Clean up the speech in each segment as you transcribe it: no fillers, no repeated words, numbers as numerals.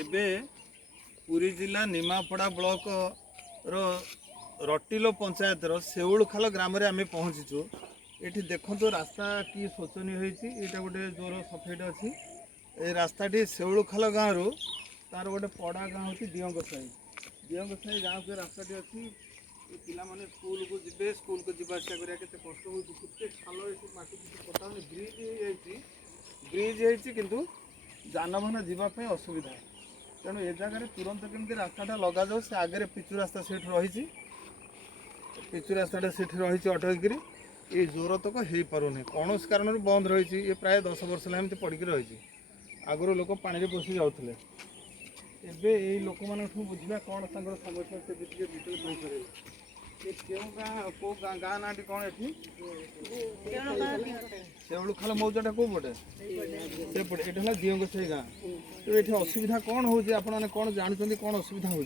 ଏବେ ପୁରୀ ଜିଲ୍ଲା ନିମାପଡ଼ା ବ୍ଲକ ର ରଟିलो पंचायतर शेउलखाल ग्राम रे आमे पहुँचीचु। ये देखो रास्ता कि शोचनीय होती यहाँ गोटे जोर सफेद अच्छी ये रास्ताटी शेउलखाल गाँव रु तार गोटे पड़ा गाँव हूँ दियंगसाई गाँव के रास्ताटी अच्छी पिला माने स्कूल को जीवे स्कूल को जीवा आसा करा केते कष्ट होउची केते खाल एठी माटी किछि पता नै ब्रिज हेछि किंतु जानबाहन जीवा पे असुविधा तेणु ए जगह तुरंत केमती रास्ताटा लगा जाऊ से आगे पिचु रास्ता सेठ रही पिचु रास्ताटा सेठ रही अटक ये जोर तक हो पारे कौन कारण बंद रही ये प्राय 10 वर्ष एमती पड़क रही आगुरी लोक पानी बसी जाते एबे ये लोक मान बुझा कौन समस्या से डिटेल कहीपर गाँ ना कौन शेउलखाल मौजाटा कौ पटे से पटे ये दियंगसाई गाँ तो ये असुविधा कौन हो कौन जानते कौन असुविधा हो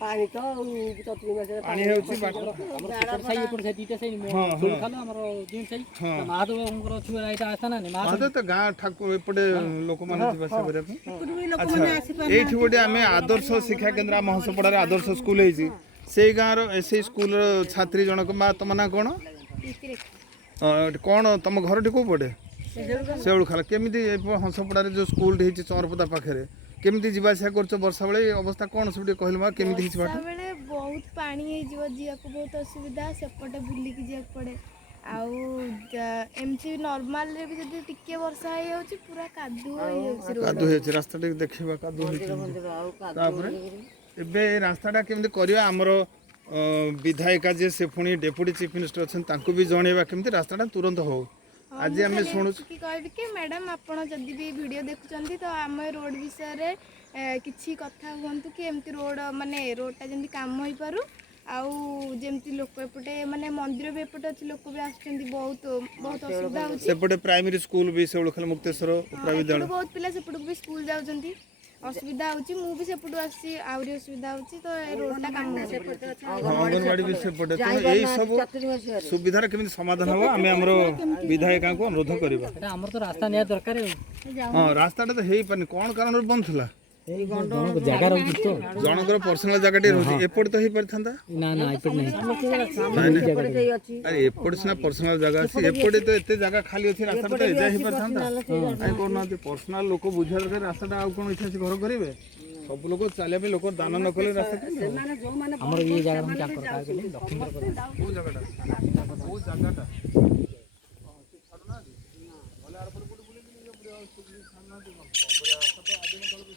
पानी तो पानी महादेव तो गाँ ठाकुर एपटे लोक ये गोटे आम आदर्श शिक्षा केन्द्र महसपड़ा आदर्श स्कूल है से गाँव से स्कूल छात्री जनक तुम ना कौन कौन तुम घर टी कौ पटे शेउलखाल केमी हंसपड़ा जो स्कूल चंरपदा पाखे केमी जावासा कर वर्षा बेले अवस्था कौन सब कहल केमी बहुत पानी जावाक बहुत असुविधा सेपटे बुलिकी जाक पड़े आमती नॉर्मल रे भी जब टिके वर्षा हो पूरा कादू रास्ता देखा कादू एबे रास्ताटा केमती करवा आमर विधायिका जे से पुणी डेप्यूटी चीफ मिनिस्टर अच्छा भी जनइबा केमती रास्ताटा तुरंत हो आज आम शुणु कहबी कि मैडम आपण जदि भी वीडियो देखुं तो आम रोड विषय किसी कथा हूँ कि एमती रोड माने रोडटा जमी काम हो पारू आमती लोक एपटे माने मंदिर भी एपटे अच्छे लोक भी आसुच्चंती बहुत बहुत असुविधा होची सेपटे प्राइमरी स्कूल भी शेउलखाल मुक्तेश्वर विद्यालय बहुत पिला सेपटू भी स्कूल जाउचंती असुविधा होची मु भी सेपटू आसी आउरी असुविधा होची तो रोडटा काम अंगनवाड़ी भी सेपटे तो यही सब सुविधार केମିତି समाधान हो आमे हमरो विधायिका को अनुरोध करबा एटा हमर तो रास्ता निया दरकार हां रास्ताटा तो हेई पानी कोन कारण बंद थला जगह रही तो जनकर पर्सनल जगह रही एपट तो ही परथांदा ना ना एपट नहीं अरे एपट सिना पर्सनल जगह अछि एपट तो एते जगह खाली अछि रास्ता तो एजा ही परथांदा आई कोन ना पर्सनल लोक बुझल के रास्ताटा आ कोन इच्छा घर करिवे सब लोग चले पे लोक दान न कले रास्ता हमर ये जगह हम क्या कर के दक्षिण कर वो जगहटा वो जगहटा छाड़ना भले आर पर गुड बुले छाड़ना तो आदिन काल भी